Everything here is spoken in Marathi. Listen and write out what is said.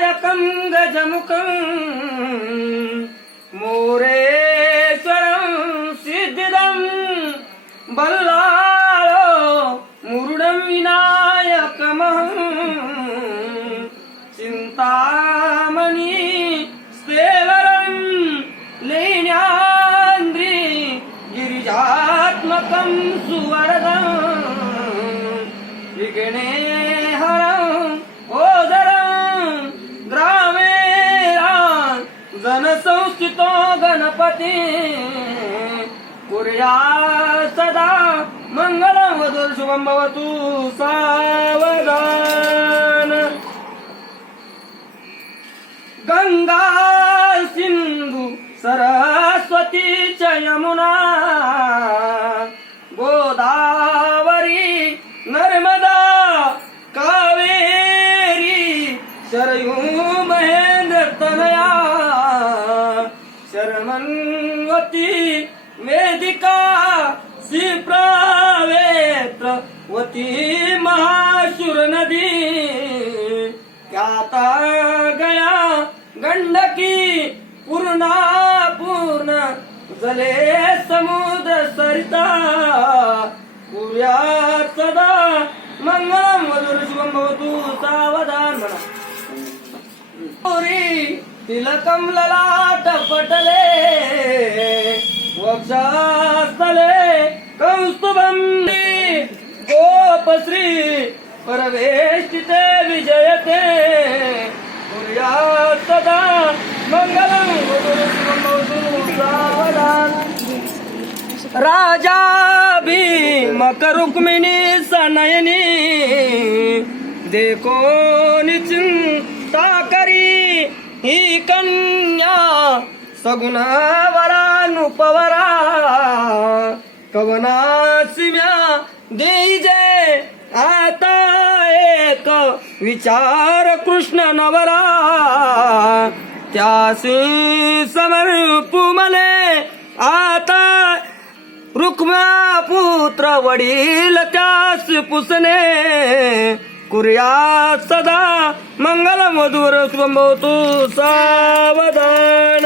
विनायकं गजमुखं मोरेश्वरं सिद्धिदं बल्लाळो मुरुडं विनायकमहं चिंतामणि सेवरं लेण्याद्रि गिरिजात्मकं सुवरदं विघ्नेहरं ओदरं ग्रामेरा जनसंस्थितो गणपती कुर्या सदा मंगलं वधुर् शुभं भवतु सावधान। गंगा सिंधु सरस्वती च यमुना गोदावरी नर्मदा कावेरी शरयू महेंद्र तनया शर्मन्वती वेदिका सिप्रावेत्रवती महाशूर नदी त्याता गया गंडकी पूर्णा पूर्ण जले समुद्र सरिता कुर्यात् सदा मंगलं वधुर् शुभं भवतु सावधान म्हणा। तिलकं ललाट पटले वक्षस्थले कौस्तुभं गोपश्री परवेष्टिते विजयते कुर्यात् सदा मंगलं वधुर् शुभं भवतु सावधान। राजा भीमक रुक्मिणी सनयनी देखो निचिंता करी ही कन्या सगुण वरानुपवरा कवना सिम्या देई जय आता एक विचार कृष्ण नवरा त्यासी समर्पू मले आता रुक्मा पुत्र वडील त्यास पुसणे कुर्यात् सदा मंगलं वधुर् शुभं भवतु सावधान।